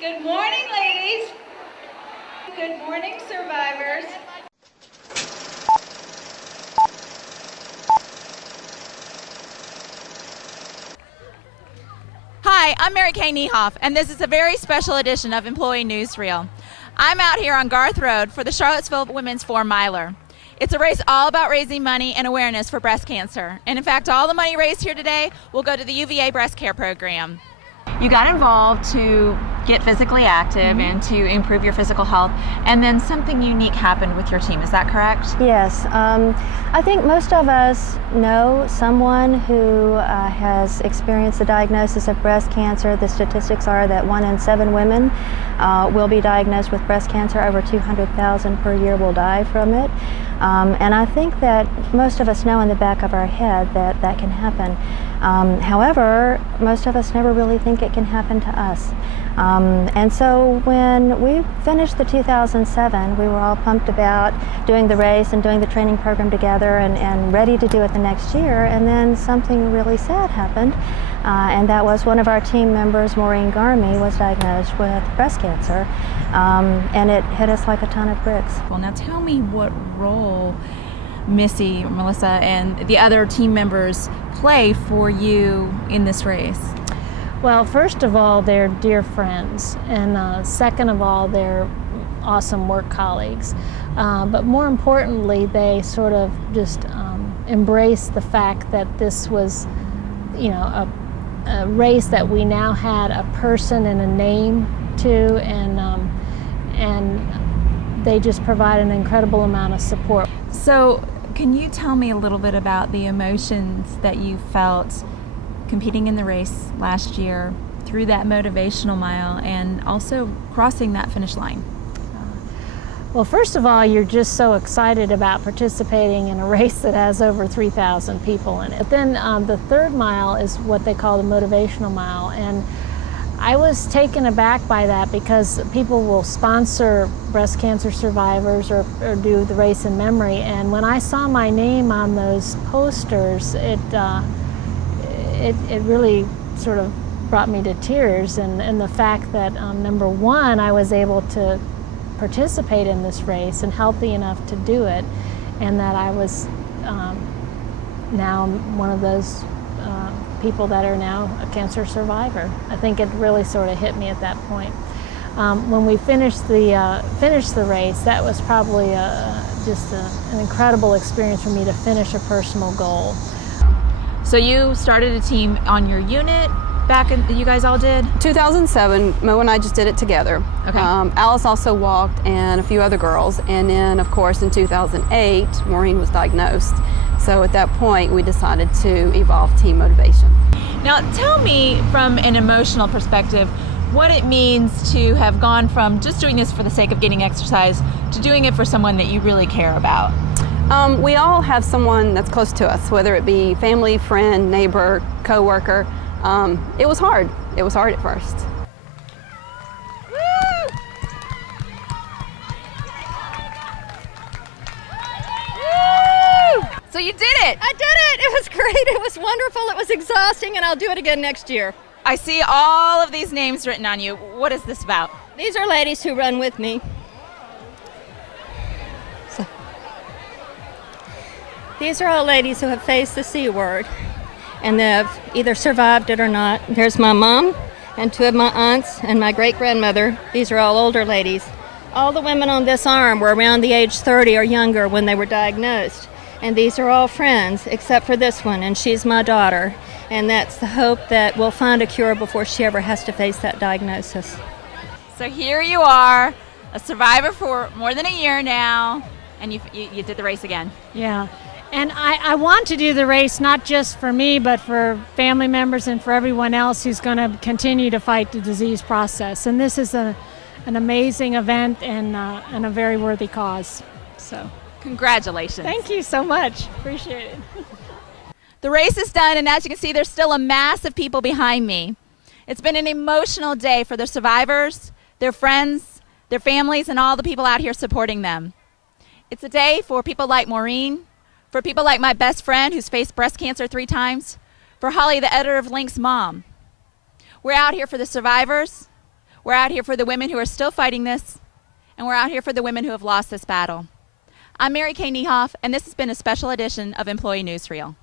Good morning, ladies. Good morning, survivors. Hi, I'm Mary Kay Niehoff, and this is a very special edition of Employee NewsReel. I'm out here on Garth Road for the Charlottesville Women's 4-miler. It's a race all about raising money and awareness for breast cancer. And in fact, all the money raised here today will go to the UVA breast care program. You got involved to get physically active and to improve your physical health, and then something unique happened with your team. Is that correct? Yes. I think most of us know someone who has experienced the diagnosis of breast cancer. The statistics are that 1 in 7 women will be diagnosed with breast cancer. Over 200,000 per year will die from it. And I think that most of us know in the back of our head that that can happen. However, most of us never really think it can happen to us. And so when we finished the 2007, we were all pumped about doing the race and doing the training program together and ready to do it the next year. And then something really sad happened. And that was one of our team members, Maureen Garmy, was diagnosed with breast cancer. And it hit us like a ton of bricks. Well, now tell me what role Missy, or Melissa, and the other team members play for you in this race. Well, first of all, they're dear friends, and second of all, they're awesome work colleagues. But more importantly, they sort of just embrace the fact that this was, you know, a race that we now had a person and a name to, and they just provide an incredible amount of support. So, can you tell me a little bit about the emotions that you felt competing in the race last year through that motivational mile and also crossing that finish line? Well, first of all, you're just so excited about participating in a race that has over 3,000 people in it. But then the third mile is what they call the motivational mile, and I was taken aback by that because people will sponsor breast cancer survivors or do the race in memory, and when I saw my name on those posters, it really sort of brought me to tears, and the fact that number one, I was able to participate in this race and healthy enough to do it, and that I was now one of those people that are now a cancer survivor. I think it really sort of hit me at that point. When we finished the race, that was probably just an incredible experience for me to finish a personal goal. So you started a team on your unit back in, you guys all did? 2007, Mo and I just did it together. Okay. Alice also walked, and a few other girls, and then of course in 2008 Maureen was diagnosed. So at that point we decided to evolve team motivation. Now tell me from an emotional perspective what it means to have gone from just doing this for the sake of getting exercise to doing it for someone that you really care about. We all have someone that's close to us, whether it be family, friend, neighbor, co-worker. It was hard. It was hard at first. So you did it! I did it! It was great, it was wonderful, it was exhausting, and I'll do it again next year. I see all of these names written on you. What is this about? These are ladies who run with me. These are all ladies who have faced the C word, and they've either survived it or not. There's my mom and 2 of my aunts and my great-grandmother. These are all older ladies. All the women on this arm were around the age 30 or younger when they were diagnosed. And these are all friends, except for this one, and she's my daughter. And that's the hope that we'll find a cure before she ever has to face that diagnosis. So here you are, a survivor for more than a year now, and you did the race again. Yeah. And I want to do the race not just for me, but for family members and for everyone else who's going to continue to fight the disease process. And this is an amazing event and a very worthy cause. So, congratulations. Thank you so much. Appreciate it. The race is done, and as you can see, there's still a mass of people behind me. It's been an emotional day for the survivors, their friends, their families, and all the people out here supporting them. It's a day for people like Maureen, for people like my best friend who's faced breast cancer 3 times, for Holly, the editor of Link's mom. We're out here for the survivors. We're out here for the women who are still fighting this, and we're out here for the women who have lost this battle. I'm Mary Kay Niehoff, and this has been a special edition of Employee Newsreel.